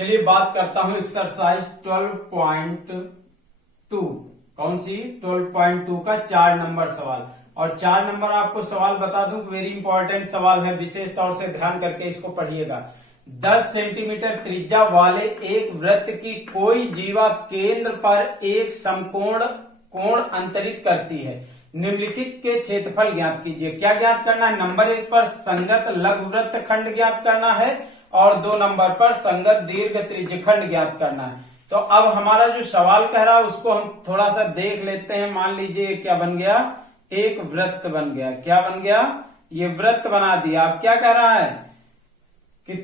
चलिए बात करता हूं एक्सरसाइज 12.2। कौन सी? 12.2 का 4 नंबर सवाल। और 4 नंबर आपको सवाल बता दूं, वेरी इंपॉर्टेंट सवाल है, विशेष तौर से ध्यान करके इसको पढ़िएगा। 10 सेंटीमीटर त्रिज्या वाले एक वृत्त की कोई जीवा केंद्र पर एक समकोण कोण अंतरित करती है। निम्नलिखित के क्षेत्रफल ज्ञात कीजिए। क्या ज्ञात करना है? नंबर 1 पर संगत लघुवृत्त खंड ज्ञात करना है और 2 नंबर पर संगत दीर्घ त्रिज्यखंड ज्ञात करना है। तो अब हमारा जो सवाल कह रहा है उसको हम थोड़ा सा देख लेते हैं। मान लीजिए क्या बन गया, एक वृत्त बन गया। क्या बन गया? ये वृत्त बना दिया। अब क्या कह रहा है कि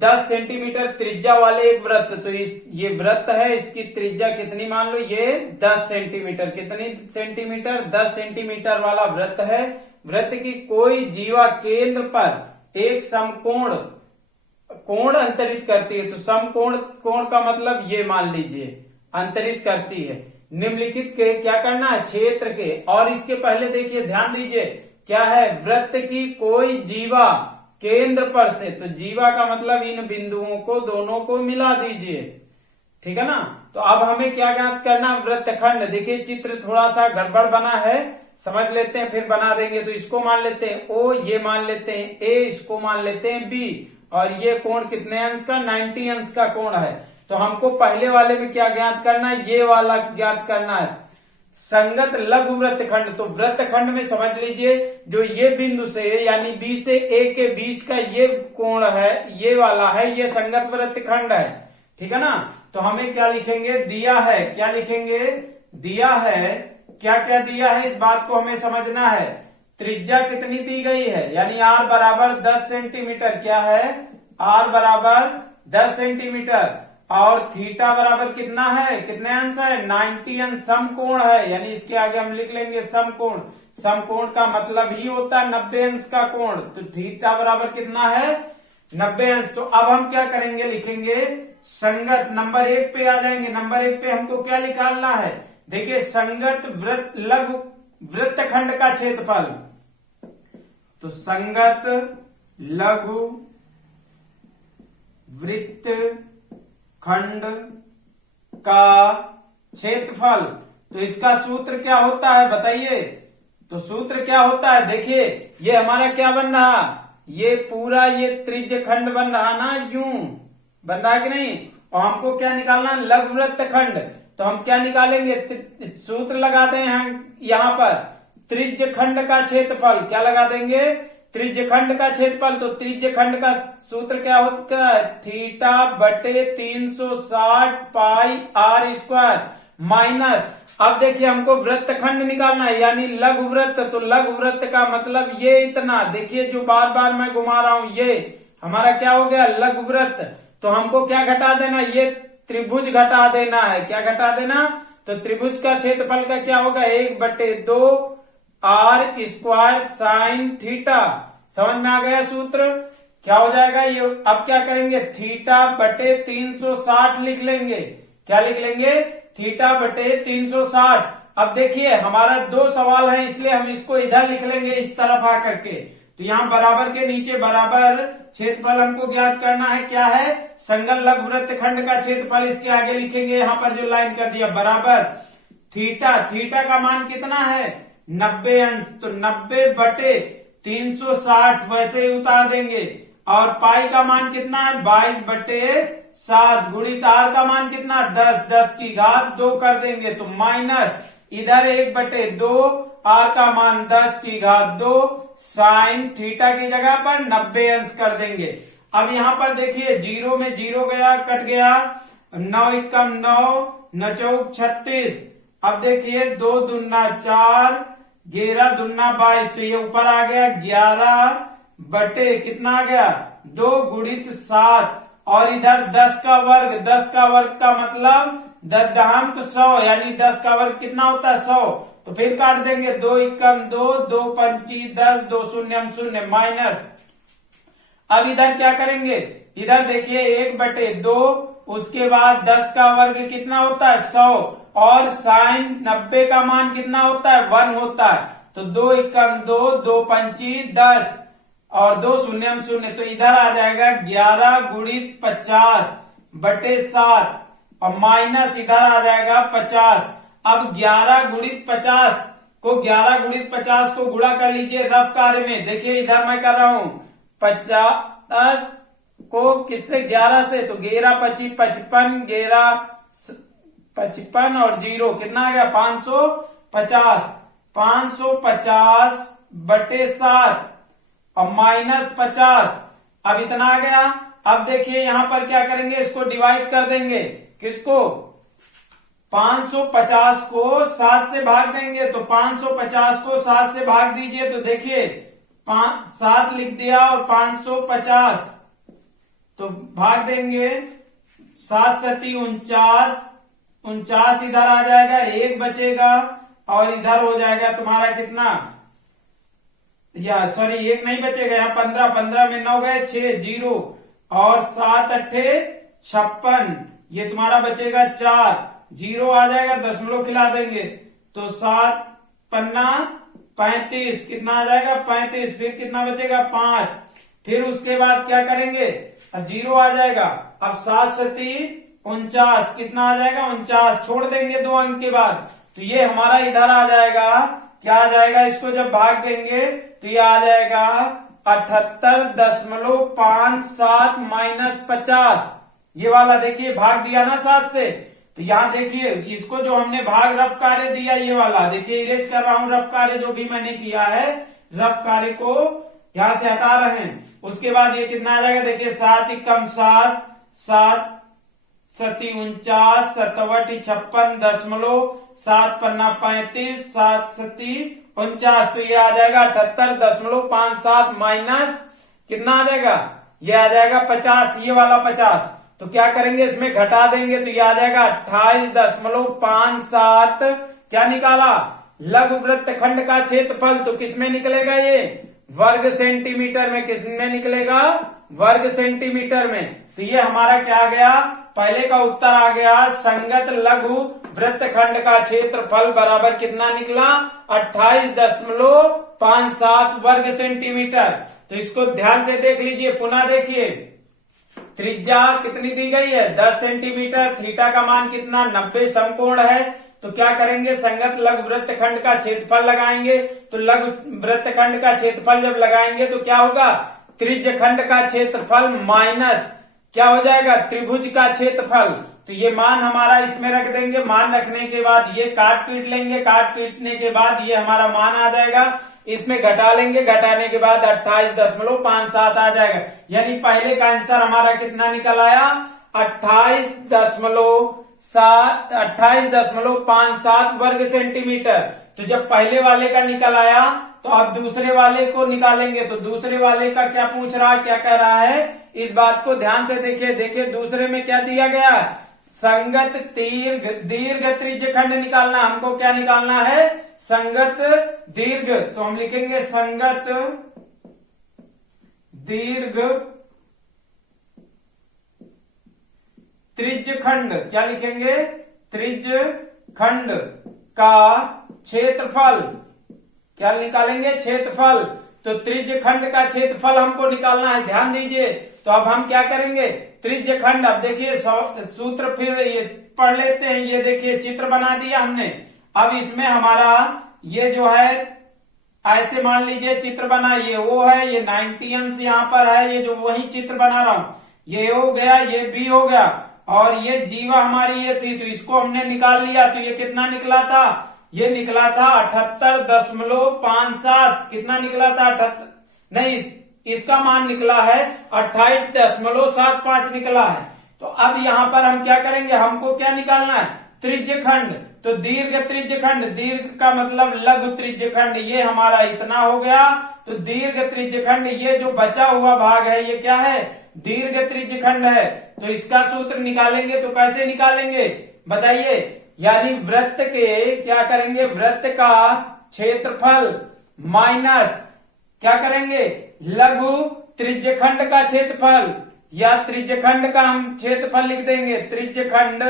10 सेंटीमीटर त्रिज्या वाले एक वृत्त, तो ये वृत्त है, इसकी त्रिज्या कितनी मान लो, ये 10 सेंटीमीटर। कितनी सेंटीमीटर? 10 सेंटीमीटर वाला वृत्त है। वृत्त की कोई जीवा केंद्र पर एक समकोण कोण अंतरित करती है। तो समकोण कोण का मतलब ये मान लीजिए अंतरित करती है। निम्नलिखित के क्या करना है? क्षेत्र के। और इसके पहले देखिए, ध्यान दीजिए, क्या है? वृत्त की कोई जीवा केंद्र पर से। तो जीवा का मतलब इन बिंदुओं को दोनों को मिला दीजिए, ठीक है ना। तो अब हमें क्या ज्ञात करना? वृत्तखंड। देखिए चित्र थोड़ा सा गड़बड़ बना है, समझ लेते हैं फिर बना देंगे। तो इसको मान लेते हैं O, ये मान लेते हैं A, इसको मान लेते हैं B। और ये कोण कितने अंश का? 90 अंश का कोण है। तो हमको पहले वाले में क्या ज्ञात करना है? ये वाला ज्ञात करना है, संगत लघु वृत्तखंड। तो वृत्तखंड में समझ लीजिए, जो ये बिंदु से यानी B से A के बीच का ये कोण है, ये वाला है, ये संगत वृत्तखंड है, ठीक है ना। तो हमें क्या लिखेंगे? दिया है। क्या लिखेंगे? दिया है। क्या क्या दिया है, इस बात को हमें समझना है। त्रिज्या कितनी दी गई है, यानी R बराबर 10 सेंटीमीटर। क्या है? R बराबर 10 सेंटीमीटर। और थीटा बराबर कितना है? कितने अंश है? 90 अंश। समकोण है, यानी इसके आगे हम लिख लेंगे समकोण। समकोण का मतलब ही होता है 90 अंश का कोण। तो थीटा बराबर कितना है? 90 अंश। तो अब हम क्या करेंगे? लिखेंगे संगत। नंबर 1 पे आ जाएंगे। नंबर 1 पे हमको क्या निकालना है? देखिए, संगत लघु वृत्तखंड का क्षेत्रफल। तो संगत लघु वृत्तखंड का क्षेत्रफल। तो इसका सूत्र क्या होता है बताइए? तो सूत्र क्या होता है? देखिए, ये हमारा क्या बन रहा? ये पूरा ये त्रिज्यखंड बन रहा ना, यूं बन रहा कि नहीं। और हमको क्या निकालना? लघु वृत्तखंड। तो हम क्या निकालेंगे? सूत्र लगा दें हम यहाँ पर, त्रिज्यखंड का क्षेत्रफल। क्या लगा देंगे? त्रिज्यखंड का क्षेत्रफल। तो त्रिज्यखंड का सूत्र क्या होता है? थीटा बटे 360 पाई R स्क्वायर माइनस। अब देखिए, हमको वृत्तखंड निकालना है, यानी लघु वृत्त। तो लघु वृत्त का मतलब ये इतना, देखिए जो बार बार मैं घुमा रहा हूं, ये हमारा क्या हो गया? लघु वृत्त। तो हमको क्या घटा देना? ये त्रिभुज घटा देना है। क्या घटा देना? तो त्रिभुज का क्षेत्रफल का क्या होगा? 1/2 R स्क्वायर साइन थीटा। समझ में आ गया सूत्र? क्या हो जाएगा ये? अब क्या करेंगे? थीटा बटे 360 लिख लेंगे। क्या लिख लेंगे? थीटा बटे 360। अब देखिए, हमारा 2 सवाल है, इसलिए हम इसको इधर लिख लेंगे, इस तरफ आकर के। तो यहाँ बराबर के नीचे बराबर क्षेत्रफल हमको ज्ञात करना है। क्या है? संगत लघु वृत्तखंड का क्षेत्रफल। इसके आगे लिखेंगे, यहाँ पर जो लाइन कर दिया, बराबर थीटा। थीटा का मान कितना है? 90 अंश। तो 90 बटे 360 वैसे ही उतार देंगे। और पाई का मान कितना है? 22/7 गुणित R का मान कितना? 10, 10 की घात 2 कर देंगे। तो माइनस इधर 1/2 R का मान 10 की घात 2 साइन थीटा की जगह पर 90 अंश कर देंगे। अब यहाँ पर देखिए, 0 में 0 गया, कट गया। 9 एकम 9, 9 चौक 36। अब देखिए, 2 दूना 4, 11 दूना 22। तो ये ऊपर आ गया 11 बटे कितना आ गया? 2 गुणित 7। और इधर 10 का वर्ग। 10 का वर्ग का मतलब 10 दहांक 100, यानी 10 का वर्ग कितना होता है? 100। तो फिर काट देंगे, 2 एकम 2, 2 पंची 10, 2 शून्य 0 माइनस। अब इधर क्या करेंगे? इधर देखिए 1/2, उसके बाद 10 का वर्ग कितना होता है? 100। और साइन 90 का मान कितना होता है? 1 होता है। तो 2 एकम 2, 2 पंची 10 और 2 शून्य 0। तो इधर आ जाएगा 11 गुणित 50 बटे 7 और माइनस इधर आ जाएगा 50। अब 11 गुणित 50 को गुणा कर लीजिए रफ कार्य में। देखिए इधर मैं कर रहा हूं 50 को किससे 11 से, तो 11 25 55, 11 55 और 0 कितना आ गया 550। 550 बटे 7 और माइनस 50, अब इतना आ गया। अब देखिए यहां पर क्या करेंगे, इसको डिवाइड कर देंगे। किसको, 550 को 7 से भाग देंगे। तो 550 को 7 से भाग दीजिए तो देखिए 7 लिख दिया और 550 तो भाग देंगे 7 सती 49, 49 इधर आ जाएगा, 1 बचेगा और इधर हो जाएगा तुम्हारा कितना, या सॉरी 1 नहीं बचेगा, यहाँ 15, 15 में 9 गए, 6 0 और 7 अट्ठे 56, ये तुम्हारा बचेगा 4, 0 आ जाएगा, दशमलव खिला देंगे तो 7 पन्ना 35, कितना आ जाएगा 35, फिर कितना बचेगा 5, फिर उसके बाद क्या करेंगे 0 आ जाएगा। अब 7 सती 49, कितना आ जाएगा 49, छोड़ देंगे 2 अंक के बाद, तो ये हमारा इधर आ जाएगा, क्या आ जाएगा, इसको जब भाग देंगे तो ये आ जाएगा 78.57 माइनस 50, ये वाला देखिए भाग दिया ना 7 से। तो यहाँ देखिए इसको जो हमने भाग रफ कार्य दिया, ये वाला देखिए इरेज कर रहा हूँ, रफ कार्य जो भी मैंने किया है रफ कार्य को यहाँ से हटा रहे हैं। उसके बाद ये कितना आ जाएगा, देखिए 7 एकम 7, 7 सती 49, 7 56 दशमलव 7 पन्ना 35, 7 सती 49, तो ये आ जाएगा 78.57 माइनस कितना आ जाएगा, ये आ जाएगा 50, ये वाला 50। तो क्या करेंगे, इसमें घटा देंगे तो ये आ जाएगा 28.57, क्या निकाला, लघु वृत्तखंड का क्षेत्रफल। तो किसमें निकलेगा ये, वर्ग सेंटीमीटर में। किसमें निकलेगा, वर्ग सेंटीमीटर में। तो ये हमारा क्या आ गया, पहले का उत्तर आ गया, संगत लघु वृत्तखंड का क्षेत्रफल बराबर कितना निकला, 28.57 वर्ग सेंटीमीटर। तो इसको ध्यान से देख लीजिए, पुनः देखिए, त्रिज्या कितनी दी गई है 10 सेंटीमीटर, थीटा का मान कितना 90 समकोण है। तो क्या करेंगे, संगत लघु वृत्तखंड का क्षेत्रफल लगाएंगे। तो लघु वृत्तखंड का क्षेत्रफल जब लगाएंगे तो क्या होगा, त्रिज्य खंड का क्षेत्रफल माइनस क्या हो जाएगा, त्रिभुज का क्षेत्रफल। तो ये मान हमारा इसमें रख देंगे, मान रखने के बाद ये काट पीट लेंगे, काट पीटने के बाद ये हमारा मान आ जाएगा, इसमें घटा लेंगे, घटाने के बाद 28.57 आ जाएगा। यानी पहले का आंसर हमारा कितना निकल आया, 28.57 वर्ग सेंटीमीटर। तो जब पहले वाले का निकल आया तो अब दूसरे वाले को निकालेंगे। तो दूसरे वाले का क्या पूछ रहा है, क्या कह रहा है, इस बात को ध्यान से देखिए। देखिए दूसरे में क्या दिया गया, संगत दीर्घ त्रिज्य खंड निकालना। हमको क्या निकालना है, संगत दीर्घ। तो हम लिखेंगे संगत दीर्घ त्रिज्य खंड, क्या लिखेंगे, त्रिज्य खंड का क्षेत्रफल, क्या निकालेंगे, क्षेत्रफल। तो त्रिज्य खंड का क्षेत्रफल हमको निकालना है, ध्यान दीजिए। तो अब हम क्या करेंगे, त्रिज्य खंड, अब देखिए सूत्र फिर ये पढ़ लेते हैं। ये देखिए चित्र बना दिया हमने। अब इसमें हमारा ये जो है ऐसे मान लीजिए चित्र बना, ये वो है, ये 90 अंश यहाँ पर है, ये जो वही चित्र बना रहा हूं, ये हो गया, ये बी हो गया और ये जीवा हमारी ये थी। तो इसको हमने निकाल लिया। तो ये कितना निकला था, ये निकला था 78.57, कितना निकला था 78 नहीं, इसका मान निकला है 28.75 निकला है। तो अब यहाँ पर हम क्या करेंगे, हमको क्या निकालना है, त्रिज्य खंड। तो दीर्घ त्रिज्य खंड, दीर्घ का मतलब लघु त्रिज्य खंड, ये हमारा इतना हो गया। तो दीर्घ त्रिज्य खंड, ये जो बचा हुआ भाग है ये क्या है, दीर्घ त्रिज्य खंड है। तो इसका सूत्र निकालेंगे तो कैसे निकालेंगे बताइए, यानी वृत्त के क्या करेंगे, वृत्त का क्षेत्रफल माइनस क्या करेंगे, लघु त्रिज्य खंड का क्षेत्रफल, या त्रिज्य खंड का हम क्षेत्रफल लिख देंगे, त्रिज्य खंड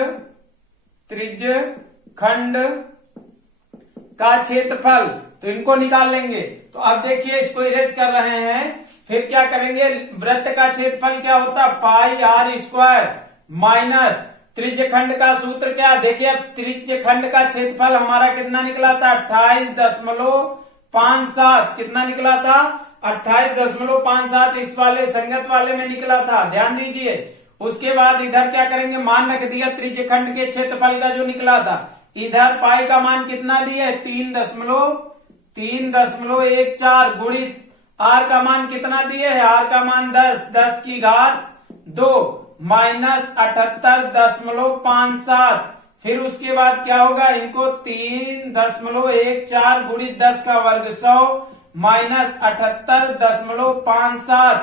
का क्षेत्रफल। तो इनको निकाल लेंगे। तो अब देखिए इसको इरेज कर रहे हैं। फिर क्या करेंगे, वृत्त का क्षेत्रफल क्या होता है, पाई r स्क्वायर। माइनस त्रिज्यखंड का सूत्र क्या, देखिए अब त्रिज्यखंड का क्षेत्रफल हमारा कितना निकला था 28.57, कितना निकला था 28.57, इस वाले संगत वाले में निकला था, ध्यान दीजिए। उसके बाद इधर क्या करेंगे, मान रख दिया त्रिज्यखंड के क्षेत्रफल का जो निकला था, इधर पाई का मान कितना दिया है 3.14 गुणित आर का मान कितना दिए है, आर का मान 10 की घात 2 माइनस 78.57, फिर उसके बाद क्या होगा, इनको 3.14 गुणित 10 का वर्ग 100 माइनस 78.57।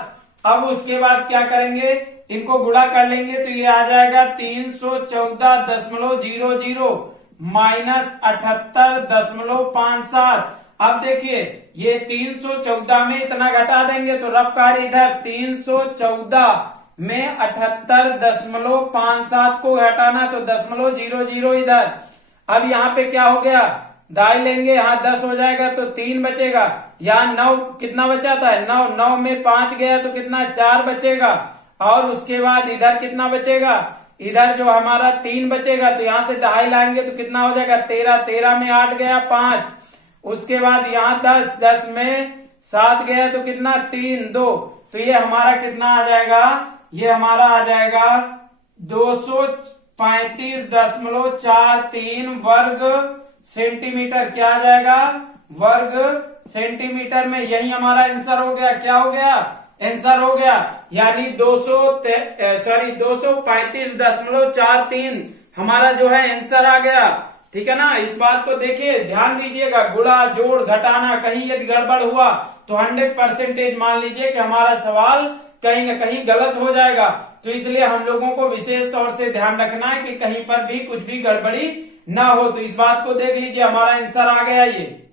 अब उसके बाद क्या करेंगे, इनको गुणा कर लेंगे तो ये आ जाएगा 314.00 माइनस 78.57। अब देखिए ये 314 में इतना घटा देंगे तो रफ कार्य इधर 314 में 78.57 को घटाना तो 0.00 इधर। अब यहाँ पे क्या हो गया, दाई लेंगे, यहाँ 10 हो जाएगा तो 3 बचेगा, यहाँ 9 कितना बचाता है 9 में 5 गया तो कितना 4 बचेगा, और उसके बाद इधर कितना बचेगा, इधर जो हमारा 3 बचेगा तो यहाँ से दहाई लाएंगे तो कितना हो जाएगा 13 में 8 गया 5, उसके बाद यहाँ 10 में 7 गया तो कितना 3 2, तो ये हमारा कितना आ जाएगा, ये हमारा आ जाएगा 235.43 वर्ग सेंटीमीटर, क्या आ जाएगा वर्ग सेंटीमीटर में। यही हमारा आंसर हो गया, क्या हो गया आंसर हो गया, यानी 235.43 हमारा जो है आंसर आ गया, ठीक है ना। इस बात को देखिए ध्यान दीजिएगा, गुणा जोड़ घटाना कहीं यदि गड़बड़ हुआ तो 100% मान लीजिए कि हमारा सवाल कहीं न कहीं गलत हो जाएगा। तो इसलिए हम लोगों को विशेष तौर से ध्यान रखना है कि कहीं पर भी कुछ भी गड़बड़ी ना हो। तो इस बात को देख लीजिए, हमारा आंसर आ गया ये।